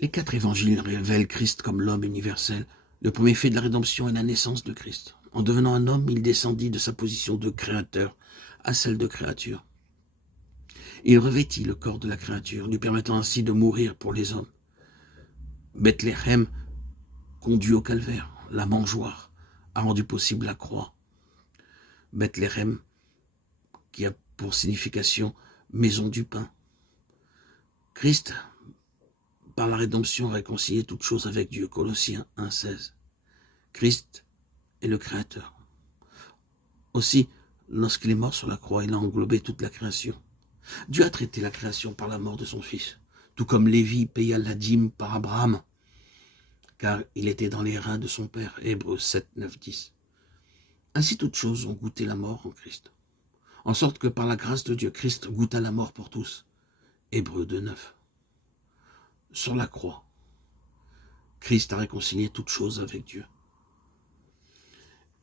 Les 4 évangiles révèlent Christ comme l'homme universel. Le premier fait de la rédemption est la naissance de Christ. En devenant un homme, il descendit de sa position de créateur à celle de créature. Il revêtit le corps de la créature, lui permettant ainsi de mourir pour les hommes. Bethléem conduit au calvaire, la mangeoire, a rendu possible la croix. Bethléem, qui a pour signification maison du pain. Christ, par la rédemption, a réconcilié toutes choses avec Dieu. Colossiens 1,16. Christ est le Créateur. Aussi, lorsqu'il est mort sur la croix, il a englobé toute la création. Dieu a traité la création par la mort de son Fils, tout comme Lévi paya la dîme par Abraham, car il était dans les reins de son Père. Hébreux 7, 9, 10. Ainsi toutes choses ont goûté la mort en Christ, en sorte que par la grâce de Dieu, Christ goûta la mort pour tous. Hébreux 2, 9. Sur la croix, Christ a réconcilié toutes choses avec Dieu.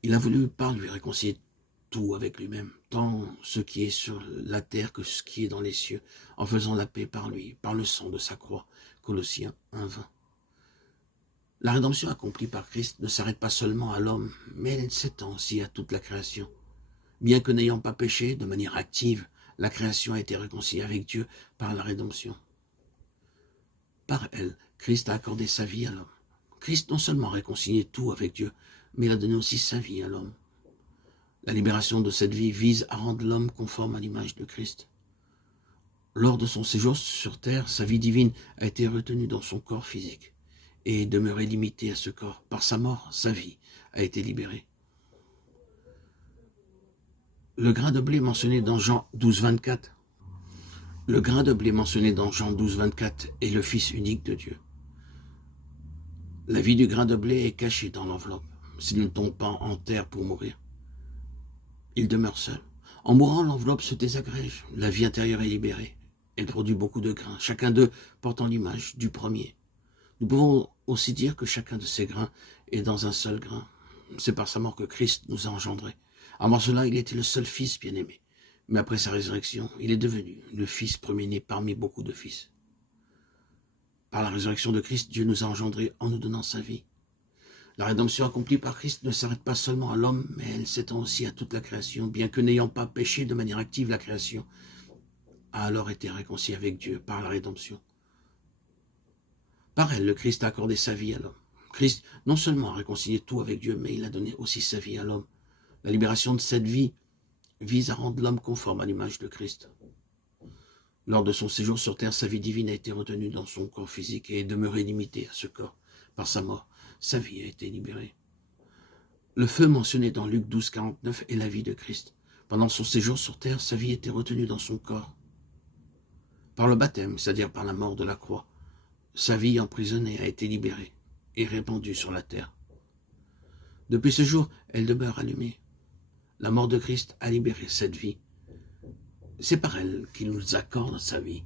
Il a voulu par lui réconcilier tout avec lui-même, tant ce qui est sur la terre que ce qui est dans les cieux, en faisant la paix par lui, par le sang de sa croix. Colossiens 1, 20. La rédemption accomplie par Christ ne s'arrête pas seulement à l'homme, mais elle s'étend aussi à toute la création. Bien que n'ayant pas péché de manière active, la création a été réconciliée avec Dieu par la rédemption. Par elle, Christ a accordé sa vie à l'homme. Christ non seulement a réconcilié tout avec Dieu, mais il a donné aussi sa vie à l'homme. La libération de cette vie vise à rendre l'homme conforme à l'image de Christ. Lors de son séjour sur terre, sa vie divine a été retenue dans son corps physique et est demeurée limitée à ce corps. Par sa mort, sa vie a été libérée. Le grain de blé mentionné dans Jean 12, 24. Le grain de blé mentionné dans Jean 12, 24 est le Fils unique de Dieu. La vie du grain de blé est cachée dans l'enveloppe. S'il ne tombe pas en terre pour mourir, il demeure seul. En mourant, l'enveloppe se désagrège. La vie intérieure est libérée. Elle produit beaucoup de grains, chacun d'eux portant l'image du premier. Nous pouvons aussi dire que chacun de ces grains est dans un seul grain. C'est par sa mort que Christ nous a engendrés. Avant cela, il était le seul Fils bien-aimé. Mais après sa résurrection, il est devenu le Fils premier-né parmi beaucoup de fils. Par la résurrection de Christ, Dieu nous a engendrés en nous donnant sa vie. La rédemption accomplie par Christ ne s'arrête pas seulement à l'homme, mais elle s'étend aussi à toute la création, bien que n'ayant pas péché de manière active, la création a alors été réconciliée avec Dieu par la rédemption. Par elle, le Christ a accordé sa vie à l'homme. Christ non seulement a réconcilié tout avec Dieu, mais il a donné aussi sa vie à l'homme. La libération de cette vie vise à rendre l'homme conforme à l'image de Christ. Lors de son séjour sur terre, sa vie divine a été retenue dans son corps physique et est demeurée limitée à ce corps. Par sa mort, sa vie a été libérée. Le feu mentionné dans Luc 12, 49 est la vie de Christ. Pendant son séjour sur terre, sa vie était retenue dans son corps. Par le baptême, c'est-à-dire par la mort de la croix, sa vie emprisonnée a été libérée et répandue sur la terre. Depuis ce jour, elle demeure allumée. La mort de Christ a libéré cette vie. C'est par elle qu'il nous accorde sa vie.